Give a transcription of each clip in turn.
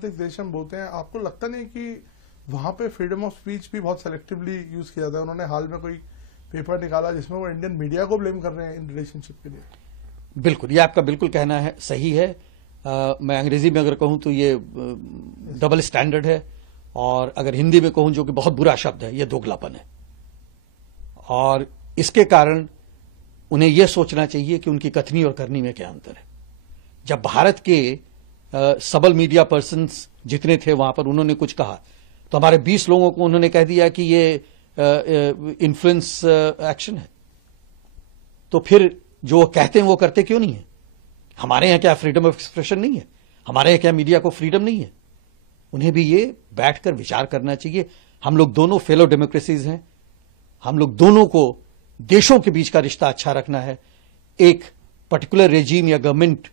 देश हम बोलते हैं, आपको लगता नहीं कि वहां पे फ्रीडम ऑफ स्पीच भी बहुत सेलेक्टिवली यूज किया जाता है? उन्होंने हाल में कोई पेपर निकाला जिसमें वो इंडियन मीडिया को ब्लेम कर रहे हैं इन रिलेशनशिप के लिए। बिल्कुल, ये आपका बिल्कुल कहना है, सही है। मैं अंग्रेजी में अगर कहूं तो ये डबल स्टैंडर्ड है, और अगर हिंदी में कहूं जो कि बहुत बुरा शब्द है, ये दोगलापन है। और इसके कारण उन्हें यह सोचना चाहिए कि उनकी कथनी और करनी में क्या अंतर है। जब भारत के सबल मीडिया पर्सन्स जितने थे वहां पर उन्होंने कुछ कहा, तो हमारे 20 लोगों को उन्होंने कह दिया कि ये इन्फ्लुएंस एक्शन है। तो फिर जो कहते हैं वो करते क्यों नहीं है? हमारे यहां क्या फ्रीडम ऑफ एक्सप्रेशन नहीं है? हमारे यहां क्या मीडिया को फ्रीडम नहीं है? उन्हें भी ये बैठकर विचार करना चाहिए। हम लोग दोनों फेलो डेमोक्रेसीज हैं, हम लोग दोनों को देशों के बीच का रिश्ता अच्छा रखना है। एक पर्टिकुलर रेजीम या गवर्नमेंट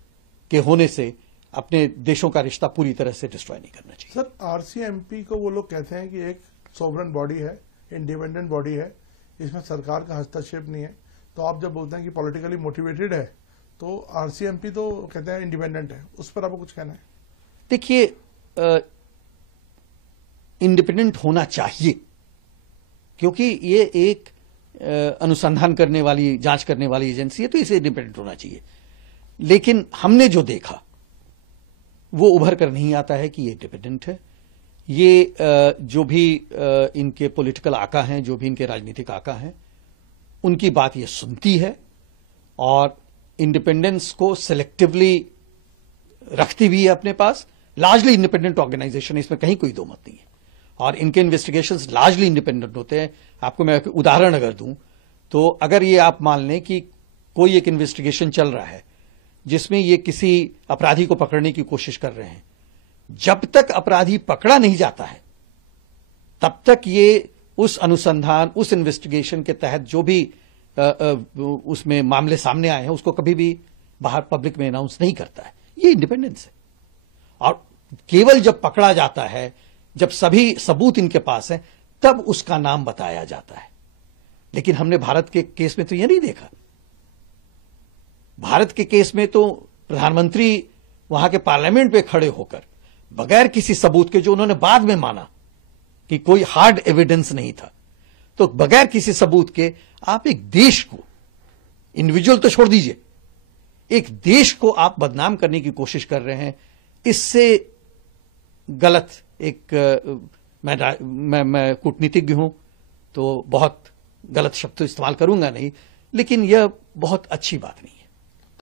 के होने से अपने देशों का रिश्ता पूरी तरह से डिस्ट्रॉय नहीं करना चाहिए। सर, आरसीएमपी को वो लोग कहते हैं कि एक सॉवरेन बॉडी है, इंडिपेंडेंट बॉडी है, इसमें सरकार का हस्तक्षेप नहीं है। तो आप जब बोलते हैं कि पॉलिटिकली मोटिवेटेड है, तो आरसीएमपी तो कहते हैं इंडिपेंडेंट है, उस पर आपको कुछ कहना है? देखिए, इंडिपेंडेंट होना चाहिए, क्योंकि ये एक अनुसंधान करने वाली, जांच करने वाली एजेंसी है, तो इसे इंडिपेंडेंट होना चाहिए। लेकिन हमने जो देखा वो उभर कर नहीं आता है कि ये इंडिपेंडेंट है। ये जो भी इनके पॉलिटिकल आका हैं, जो भी इनके राजनीतिक आका हैं, उनकी बात ये सुनती है और इंडिपेंडेंस को सिलेक्टिवली रखती भी है अपने पास। लार्जली इंडिपेंडेंट ऑर्गेनाइजेशन है, इसमें कहीं कोई दो मत नहीं है, और इनके इन्वेस्टिगेशंस लार्जली इंडिपेंडेंट होते हैं। आपको मैं उदाहरण अगर दूं, तो अगर ये आप मान लें कि कोई एक इन्वेस्टिगेशन चल रहा है जिसमें ये किसी अपराधी को पकड़ने की कोशिश कर रहे हैं, जब तक अपराधी पकड़ा नहीं जाता है तब तक ये उस अनुसंधान, उस इन्वेस्टिगेशन के तहत जो भी उसमें मामले सामने आए हैं उसको कभी भी बाहर पब्लिक में अनाउंस नहीं करता है। ये इंडिपेंडेंस है। और केवल जब पकड़ा जाता है, जब सभी सबूत इनके पास है, तब उसका नाम बताया जाता है। लेकिन हमने भारत के केस में तो यह नहीं देखा। भारत के केस में तो प्रधानमंत्री वहां के पार्लियामेंट में खड़े होकर बगैर किसी सबूत के, जो उन्होंने बाद में माना कि कोई हार्ड एविडेंस नहीं था, तो बगैर किसी सबूत के आप एक देश को, इंडिविजुअल तो छोड़ दीजिए, एक देश को आप बदनाम करने की कोशिश कर रहे हैं। इससे गलत एक मैं कूटनीतिज्ञ हूं तो बहुत गलत शब्द तो इस्तेमाल करूंगा नहीं, लेकिन यह बहुत अच्छी बात नहीं।